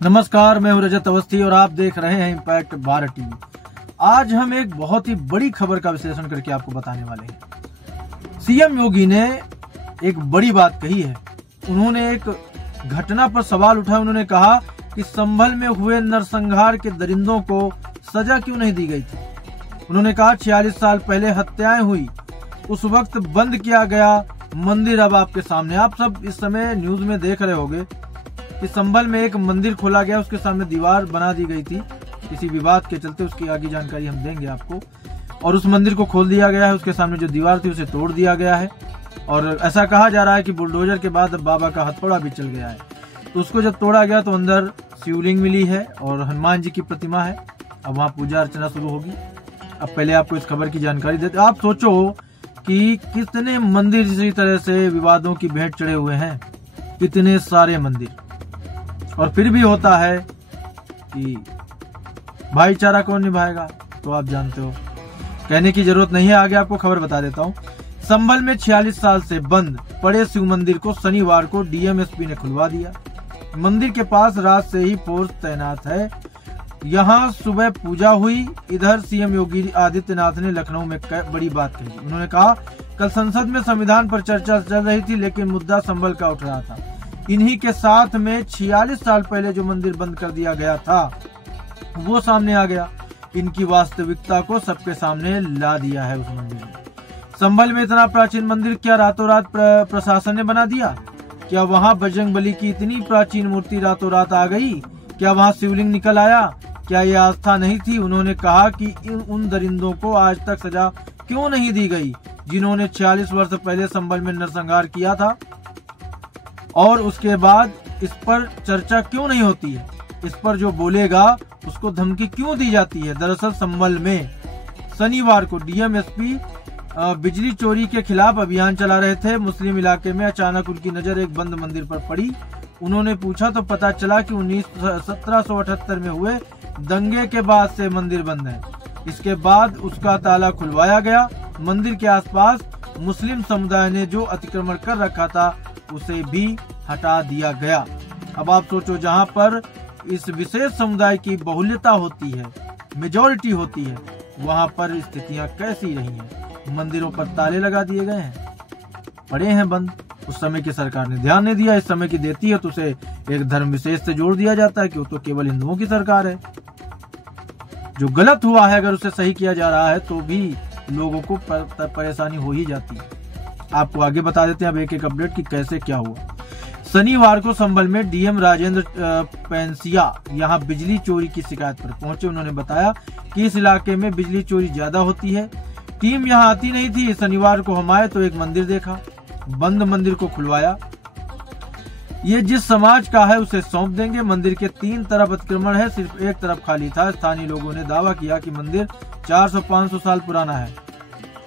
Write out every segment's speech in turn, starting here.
नमस्कार, मैं हूं रजत अवस्थी और आप देख रहे हैं इम्पैक्ट भारत टीवी। आज हम एक बहुत ही बड़ी खबर का विश्लेषण करके आपको बताने वाले हैं। सीएम योगी ने एक बड़ी बात कही है। उन्होंने एक घटना पर सवाल उठाया। उन्होंने कहा कि संभल में हुए नरसंहार के दरिंदों को सजा क्यों नहीं दी गई थी। उन्होंने कहा 46 साल पहले हत्याएं हुई, उस वक्त बंद किया गया मंदिर अब आपके सामने। आप सब इस समय न्यूज में देख रहे होंगे कि संभल में एक मंदिर खोला गया, उसके सामने दीवार बना दी गई थी किसी विवाद के चलते। उसकी आगे जानकारी हम देंगे आपको। और उस मंदिर को खोल दिया गया है, उसके सामने जो दीवार थी उसे तोड़ दिया गया है। और ऐसा कहा जा रहा है कि बुलडोजर के बाद अब बाबा का हथौड़ा भी चल गया है। तो उसको जब तोड़ा गया तो अंदर शिवलिंग मिली है और हनुमान जी की प्रतिमा है। अब वहाँ पूजा अर्चना शुरू होगी। अब पहले आपको इस खबर की जानकारी देते। आप सोचो कि कितने मंदिर इसी तरह से विवादों की भेंट चढ़े हुए हैं, कितने सारे मंदिर, और फिर भी होता है कि भाईचारा कौन निभाएगा। तो आप जानते हो, कहने की जरूरत नहीं है। आगे आपको खबर बता देता हूँ। संभल में 46 साल से बंद पड़े शिव मंदिर को शनिवार को डीएमएसपी ने खुलवा दिया। मंदिर के पास रात से ही फोर्स तैनात है। यहाँ सुबह पूजा हुई। इधर सीएम योगी आदित्यनाथ ने लखनऊ में बड़ी बात कही। उन्होंने कहा, कल संसद में संविधान पर चर्चा चल रही थी, लेकिन मुद्दा संभल का उठ रहा था। इन्हीं के साथ में 46 साल पहले जो मंदिर बंद कर दिया गया था वो सामने आ गया। इनकी वास्तविकता को सबके सामने ला दिया है। उस मंदिर में, संभल में इतना प्राचीन मंदिर क्या रातों रात प्रशासन ने बना दिया? क्या वहाँ बजरंगबली की इतनी प्राचीन मूर्ति रातों रात आ गई? क्या वहाँ शिवलिंग निकल आया? क्या ये आस्था नहीं थी? उन्होंने कहा कि उन दरिंदों को आज तक सजा क्यों नहीं दी गई जिन्होंने 46 वर्ष पहले संभल में नरसंहार किया था, और उसके बाद इस पर चर्चा क्यों नहीं होती है? इस पर जो बोलेगा उसको धमकी क्यों दी जाती है? दरअसल संभल में शनिवार को डीएमएसपी बिजली चोरी के खिलाफ अभियान चला रहे थे। मुस्लिम इलाके में अचानक उनकी नजर एक बंद मंदिर पर पड़ी। उन्होंने पूछा तो पता चला कि 1778 में हुए दंगे के बाद से मंदिर बंद है। इसके बाद उसका ताला खुलवाया गया। मंदिर के आसपास मुस्लिम समुदाय ने जो अतिक्रमण कर रखा था उसे भी हटा दिया गया। अब आप सोचो, जहां पर इस विशेष समुदाय की बहुल्यता होती है, मेजॉरिटी होती है, वहां पर स्थितियां कैसी रही हैं। मंदिरों पर ताले लगा दिए गए हैं, पड़े हैं बंद। उस समय की सरकार ने ध्यान नहीं दिया। इस समय की देती है तो उसे एक धर्म विशेष से जोड़ दिया जाता है कि वो तो केवल हिंदुओं की सरकार है। जो गलत हुआ है अगर उसे सही किया जा रहा है तो भी लोगों को परेशानी हो ही जाती है। आपको आगे बता देते हैं अब एक एक अपडेट कि कैसे क्या हुआ। शनिवार को संभल में डीएम राजेंद्र पेंसिया यहाँ बिजली चोरी की शिकायत पर पहुंचे। उन्होंने बताया कि इस इलाके में बिजली चोरी ज्यादा होती है। टीम यहाँ आती नहीं थी। शनिवार को हम आए तो एक मंदिर देखा, बंद मंदिर को खुलवाया। ये जिस समाज का है उसे सौंप देंगे। मंदिर के 3 तरफ अतिक्रमण है, सिर्फ एक तरफ खाली था। स्थानीय लोगों ने दावा किया कि मंदिर 400-500 साल पुराना है।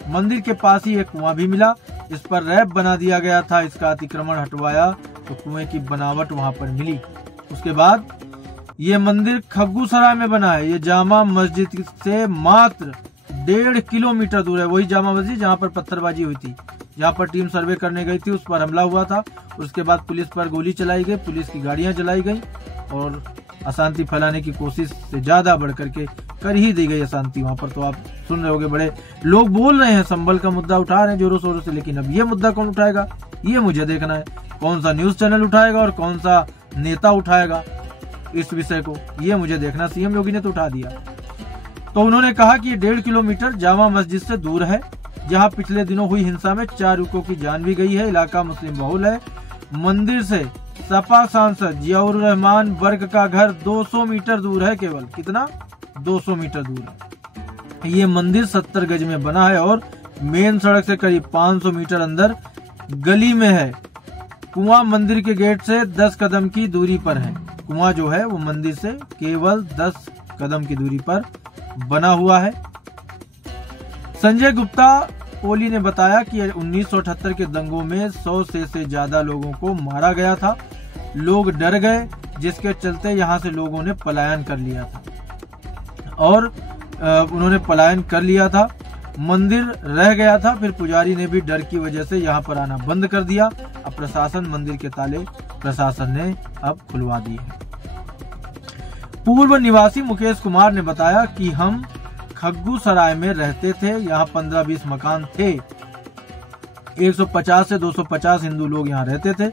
मंदिर के पास ही एक कुआं भी मिला, इस पर रैप बना दिया गया था। इसका अतिक्रमण हटवाया तो कुएं की बनावट वहां पर मिली। उसके बाद ये मंदिर खग्गूसराय में बना है। ये जामा मस्जिद से मात्र 1.5 किलोमीटर दूर है। वही जामा मस्जिद जहां पर पत्थरबाजी हुई थी, जहां पर टीम सर्वे करने गई थी, उस पर हमला हुआ था। उसके बाद पुलिस पर गोली चलाई गई, पुलिस की गाड़ियां जलाई गई और अशांति फैलाने की कोशिश से ज्यादा बढ़ करके कर ही दी गई अशांति वहां पर। तो आप सुन रहे होंगे, बड़े लोग बोल रहे हैं, संभल का मुद्दा उठा रहे हैं जोरों शोरों से। लेकिन अब ये मुद्दा कौन उठाएगा, ये मुझे देखना है। कौन सा न्यूज चैनल उठाएगा और कौन सा नेता उठाएगा इस विषय को, ये मुझे देखना। सीएम योगी ने तो उठा दिया। तो उन्होंने कहा कि 1.5 किलोमीटर जामा मस्जिद से दूर है, जहां पिछले दिनों हुई हिंसा में 4 युवकों की जान भी गई है। इलाका मुस्लिम बहुल है। मंदिर से सपा सांसद जियाउर रहमान वर्ग का घर 200 मीटर दूर है। केवल कितना? 200 मीटर दूर है। ये मंदिर 70 गज में बना है और मेन सड़क से करीब 500 मीटर अंदर गली में है। कुआं मंदिर के गेट से 10 कदम की दूरी पर है। कुआं जो है वो मंदिर से केवल 10 कदम की दूरी पर बना हुआ है। संजय गुप्ता पोली ने बताया कि 1978 के दंगों में 100 से ज्यादा लोगों को मारा गया था। लोग डर गए, जिसके चलते यहाँ से लोगों ने पलायन कर लिया था और उन्होंने पलायन कर लिया था। मंदिर रह गया था, फिर पुजारी ने भी डर की वजह से यहाँ पर आना बंद कर दिया। अब प्रशासन मंदिर के ताले प्रशासन ने अब खुलवा दिए हैं। पूर्व निवासी मुकेश कुमार ने बताया कि हम खग्गू सराय में रहते थे। यहाँ 15-20 मकान थे। 150 से 250 हिंदू लोग यहाँ रहते थे।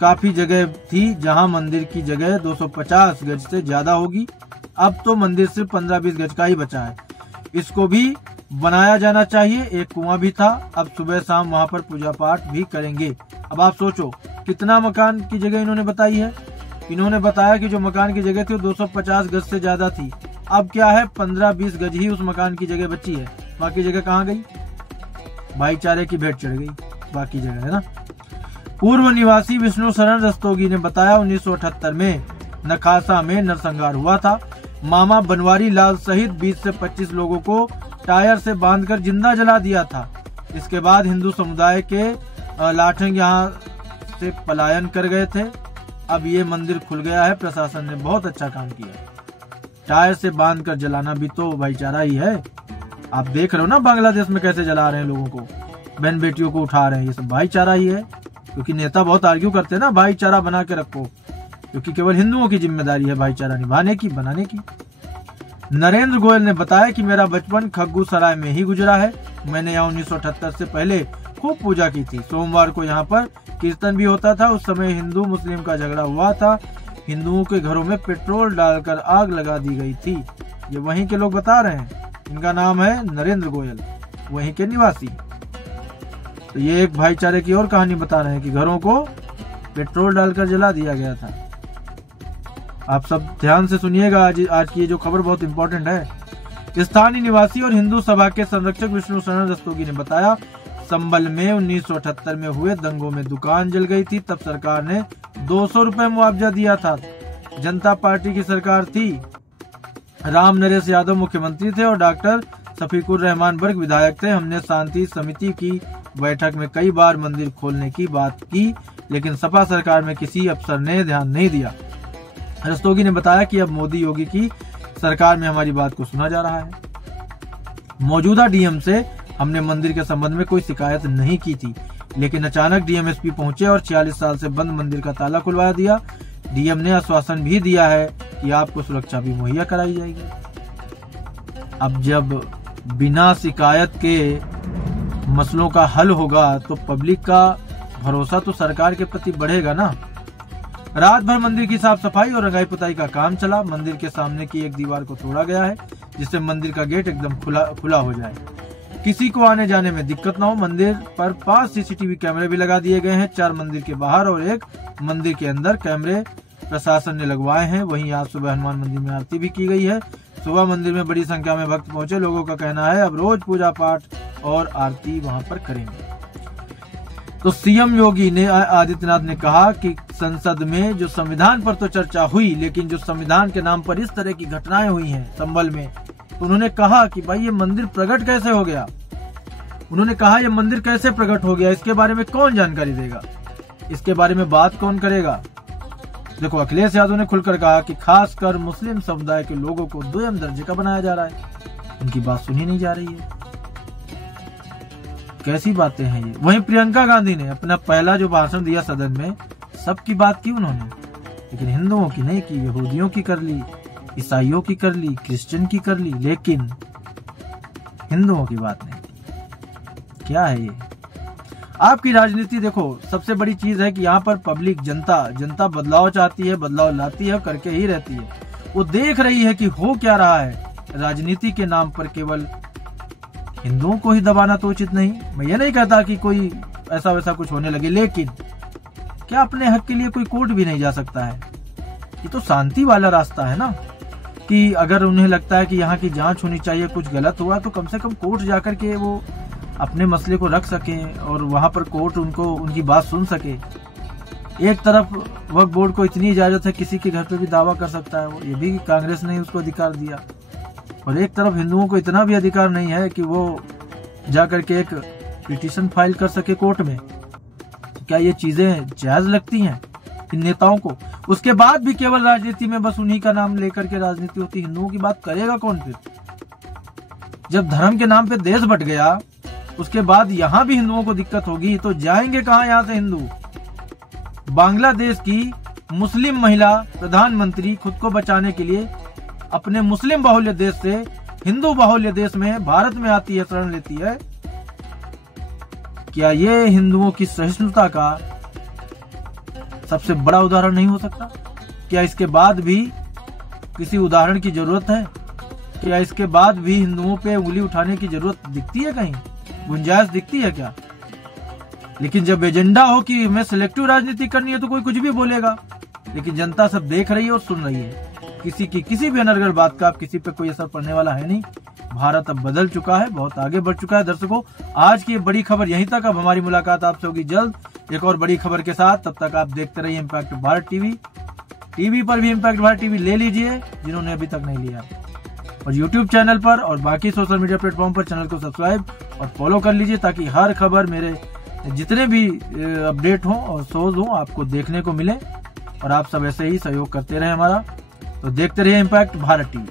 काफी जगह थी जहाँ मंदिर की जगह 250 गज से ज्यादा होगी। अब तो मंदिर सिर्फ 15-20 गज का ही बचा है। इसको भी बनाया जाना चाहिए। एक कुआं भी था। अब सुबह शाम वहाँ पर पूजा पाठ भी करेंगे। अब आप सोचो कितना मकान की जगह इन्होंने बताई है। इन्होंने बताया कि जो मकान की जगह थी 250 गज से ज्यादा थी। अब क्या है, 15-20 गज ही उस मकान की जगह बची है। बाकी जगह कहाँ गई? भाईचारे की भेंट चढ़ गई बाकी जगह, है ना। पूर्व निवासी विष्णु शरण रस्तोगी ने बताया 1978 में नखासा में नरसंहार हुआ था। मामा बनवारी लाल सहित 20 से 25 लोगों को टायर से बांधकर जिंदा जला दिया था। इसके बाद हिंदू समुदाय के लाठंग यहाँ से पलायन कर गए थे। अब ये मंदिर खुल गया है। प्रशासन ने बहुत अच्छा काम किया। टायर से बांधकर जलाना भी तो भाईचारा ही है। आप देख रहे हो ना बांग्लादेश में कैसे जला रहे हैं लोगों को, बहन बेटियों को उठा रहे हैं। ये सब भाईचारा ही है। क्योंकि नेता बहुत आर्ग्यू करते हैं ना, भाईचारा बना के रखो, क्योंकि केवल हिंदुओं की जिम्मेदारी है भाईचारा निभाने की, बनाने की। नरेंद्र गोयल ने बताया कि मेरा बचपन खग्गू सराय में ही गुजरा है। मैंने यहाँ 1978 से पहले खूब पूजा की थी। सोमवार को यहाँ पर कीर्तन भी होता था। उस समय हिंदू मुस्लिम का झगड़ा हुआ था। हिंदुओं के घरों में पेट्रोल डालकर आग लगा दी गई थी। ये वहीं के लोग बता रहे हैं। इनका नाम है नरेंद्र गोयल, वहीं के निवासी। तो ये एक भाईचारे की और कहानी बता रहे हैं कि घरों को पेट्रोल डालकर जला दिया गया था। आप सब ध्यान से सुनिएगा। आज की ये जो खबर बहुत इंपॉर्टेंट है। स्थानीय निवासी और हिंदू सभा के संरक्षक विष्णु शरण रस्तोगी ने बताया, संबल में 1978 में हुए दंगों में दुकान जल गई थी। तब सरकार ने 200 रुपए मुआवजा दिया था। जनता पार्टी की सरकार थी। राम नरेश यादव मुख्यमंत्री थे और डॉक्टर शफीकुर रहमान बर्ग विधायक थे। हमने शांति समिति की बैठक में कई बार मंदिर खोलने की बात की, लेकिन सपा सरकार में किसी अफसर ने ध्यान नहीं दिया। रस्तोगी ने बताया कि अब मोदी योगी की सरकार में हमारी बात को सुना जा रहा है। मौजूदा डीएम से हमने मंदिर के संबंध में कोई शिकायत नहीं की थी, लेकिन अचानक डीएमएसपी पहुंचे और 46 साल से बंद मंदिर का ताला खुलवा दिया। डीएम ने आश्वासन भी दिया है कि आपको सुरक्षा भी मुहैया कराई जाएगी। अब जब बिना शिकायत के मसलों का हल होगा तो पब्लिक का भरोसा तो सरकार के प्रति बढ़ेगा ना। रात भर मंदिर की साफ सफाई और रंगाई पुताई का काम चला। मंदिर के सामने की एक दीवार को तोड़ा गया है, जिससे मंदिर का गेट एकदम खुला हो जाए, किसी को आने जाने में दिक्कत ना हो। मंदिर पर 5 सीसीटीवी कैमरे भी लगा दिए गए हैं। 4 मंदिर के बाहर और 1 मंदिर के अंदर कैमरे प्रशासन ने लगवाए हैं। वहीं आज सुबह हनुमान मंदिर में आरती भी की गई है। सुबह मंदिर में बड़ी संख्या में भक्त पहुंचे। लोगों का कहना है अब रोज पूजा पाठ और आरती वहां पर करेंगे। तो सीएम योगी ने आदित्यनाथ ने कहा कि संसद में जो संविधान पर तो चर्चा हुई, लेकिन जो संविधान के नाम पर इस तरह की घटनाएं हुई हैं संभल में, तो उन्होंने कहा कि भाई ये मंदिर प्रकट कैसे हो गया। उन्होंने कहा ये मंदिर कैसे प्रकट हो गया, इसके बारे में कौन जानकारी देगा, इसके बारे में बात कौन करेगा। देखो, अखिलेश यादव ने खुलकर कहा कि खासकर मुस्लिम समुदाय के लोगों को दोयम दर्जे का बनाया जा रहा है। उनकी बात सुनी नहीं जा रही है। कैसी बातें हैं ये। वहीं प्रियंका गांधी ने अपना पहला जो भाषण दिया सदन में, सबकी बात की उन्होंने, लेकिन हिंदुओं की नहीं की। यहूदियों की कर ली, ईसाइयों की कर ली, क्रिश्चियन की कर ली, लेकिन हिंदुओं की बात नहीं की। क्या है ये आपकी राजनीति। देखो, सबसे बड़ी चीज है कि यहाँ पर पब्लिक, जनता बदलाव चाहती है, बदलाव लाती है, करके ही रहती है। वो देख रही है कि हो क्या रहा है। राजनीति के नाम पर केवल हिंदुओं को ही दबाना तो उचित नहीं। मैं ये नहीं कहता कि कोई ऐसा वैसा कुछ होने लगे, लेकिन क्या अपने हक के लिए कोई कोर्ट भी नहीं जा सकता है? ये तो शांति वाला रास्ता है ना, कि अगर उन्हें लगता है कि यहाँ की जांच होनी चाहिए, कुछ गलत हुआ, तो कम से कम कोर्ट जाकर के वो अपने मसले को रख सके और वहां पर कोर्ट उनकी बात सुन सके। एक तरफ वक्फ बोर्ड को इतनी इजाजत है, किसी के घर पे भी दावा कर सकता है वो, ये भी कांग्रेस ने उसको अधिकार दिया। और एक तरफ हिंदुओं को इतना भी अधिकार नहीं है कि वो जाकर के एक पिटीशन फाइल कर सके कोर्ट में। क्या ये चीजें जायज लगती हैं इन नेताओं को? उसके बाद भी केवल राजनीति में बस उन्हीं का नाम लेकर के राजनीति होती। हिंदुओं की बात करेगा कौन फिर? जब धर्म के नाम पे देश बट गया, उसके बाद यहाँ भी हिंदुओं को दिक्कत होगी तो जाएंगे कहाँ यहाँ से हिंदू? बांग्लादेश की मुस्लिम महिला प्रधानमंत्री खुद को बचाने के लिए अपने मुस्लिम बाहुल्य देश से हिंदू बाहुल्य देश में भारत में आती है, शरण लेती है, क्या ये हिंदुओं की सहिष्णुता का सबसे बड़ा उदाहरण नहीं हो सकता? क्या इसके बाद भी किसी उदाहरण की जरूरत है? क्या इसके बाद भी हिंदुओं पे उंगली उठाने की जरूरत दिखती है? कहीं गुंजाइश दिखती है क्या? लेकिन जब एजेंडा हो कि हमें सिलेक्टिव राजनीति करनी है तो कोई कुछ भी बोलेगा, लेकिन जनता सब देख रही है और सुन रही है। किसी की किसी भी अनर्गल बात का किसी पे कोई असर पड़ने वाला है नहीं। भारत अब बदल चुका है, बहुत आगे बढ़ चुका है। दर्शकों, आज की बड़ी खबर यहीं तक। अब हमारी मुलाकात आपसे होगी जल्द एक और बड़ी खबर के साथ। तब तक आप देखते रहिए इम्पैक्ट भारत टीवी पर भी इम्पैक्ट भारत टीवी ले लीजिए जिन्होंने अभी तक नहीं लिया, और यूट्यूब चैनल पर और बाकी सोशल मीडिया प्लेटफॉर्म पर चैनल को सब्सक्राइब और फॉलो कर लीजिए, ताकि हर खबर मेरे जितने भी अपडेट हो और शोज हो आपको देखने को मिले, और आप सब ऐसे ही सहयोग करते रहे हमारा। तो देखते रहिए इम्पैक्ट भारत टीवी।